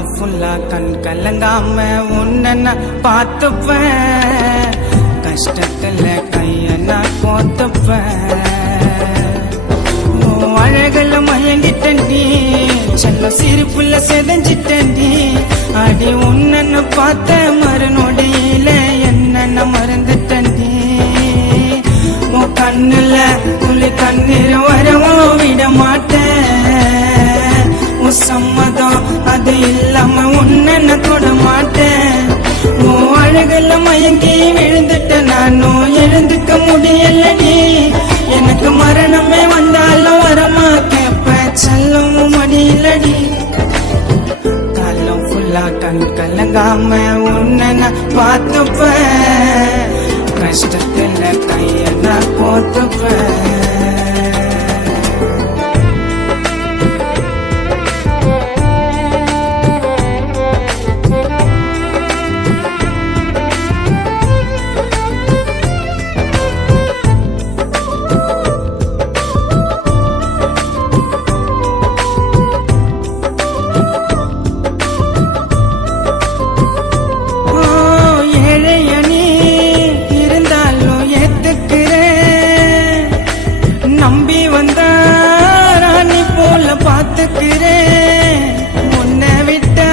காலம் ஃபுல்லா கண் கலங்காம உன்னை நான் பார்த்துப்பேன், கஷ்டத்துல கைய நான் கோத்துப்பேன். அழகுல மயங்கிட்டண்டி, செல்ல சிரிப்புல செதஞ்சிட்டண்டி, அடி உன்ன பார்த்த மறுநொடியில என்ன மறந்துட்டண்டி. உன் கண்ணுல துளி கண்ணீர் வரவும் விட மாட்டேன், உன் சம்மதம் அது இல்லாம உன்ன தொட மாட்டேன். உன் அழகுல மயங்கி விழுந்துட்ட நானும் எழுந்துக்க முடியலடி, எனக்கு மரணமே வந்தாலும் வரமா கேப்ப செல்லவும் மடியிலடி. காலம் ஃபுல்லா கண் கலங்காம உன்னை நான் பார்த்துப்பேன், கஷ்டத்துல கைய நான் கோத்துப்பேன். நம்பி வந்தா ராணி போல பாத்துக்கிறேன், உன்னை விட்டா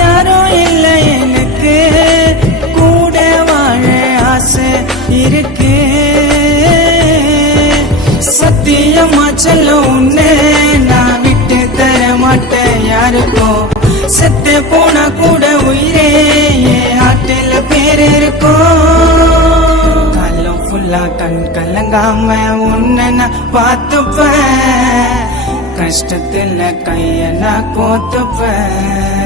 யாரோ இல்லை எனக்கு, கூட வாழ ஆசை இருக்கு. சத்தியமா சொல்ல உன்னை நான் விட்டு தர மாட்டேன் யாருக்கும், செத்து போனா கூட உயிரே என் ஆட்டில பேர் இருக்கும். கண் கலங்காம உன்னை நான் பார்த்துப்பேன், கஷ்டத்துல கைய நான் கோத்துப்பேன்.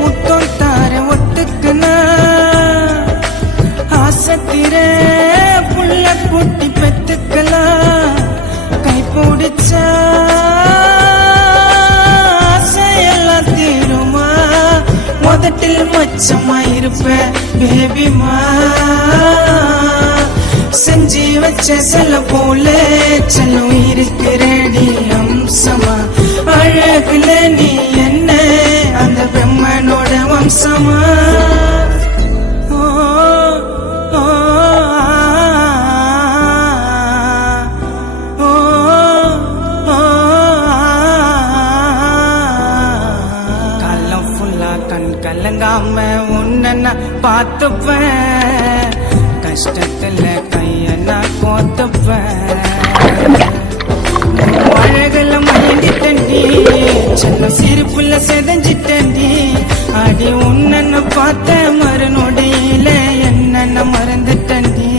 முத்தம் தார ஒத்துக்குனா ஆசத்திர புள்ள கூட்டி பெத்துக்கலாம், கை பிடிச்சா ஆசையெல்லாம் தீருமா, முதட்டில் மச்சமா இருப்பேன் பேபிமா, செஞ்சு வச்ச செல்ல போல செல்லும் இருக்கிறடி அம்சமா, அழகுல நீ என்ன அந்த பிரம்மனோட வம்சமா. காலம் ஃபுல்லா கண் கலங்காம உன்னை நான் பார்த்துப்பேன், கஷ்டத்துல கைய நான் கோத்துப்பேன். அழகுல மயங்கிட்டண்டி, செல்ல சிரிப்புல செதஞ்சிட்டண்டி, அடி உன்ன பார்த்த மறுநொடியில என்ன மறந்துட்டண்டி.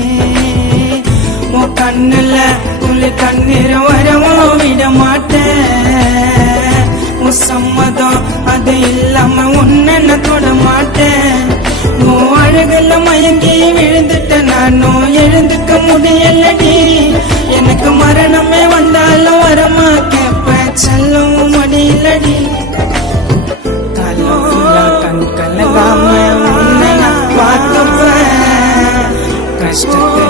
உன் கண்ணுல துளி கண்ணீர் வரவும் விட மாட்டேன், உன் சம்மதம் அது இல்லாம உன்ன தொட மாட்டேன். உன் அழகுல மயங்கி விழுந்துட்ட நானும் எழுந்துக்க முடியலடி, எனக்கு மரணமே வந்தாலும் வரமா கேப்ப செல்லவும் மடியிலடி. காலம் ஃபுல்லா கண் கலங்காம உன்னை நான் பார்த்துப்பேன், கஷ்டத்தை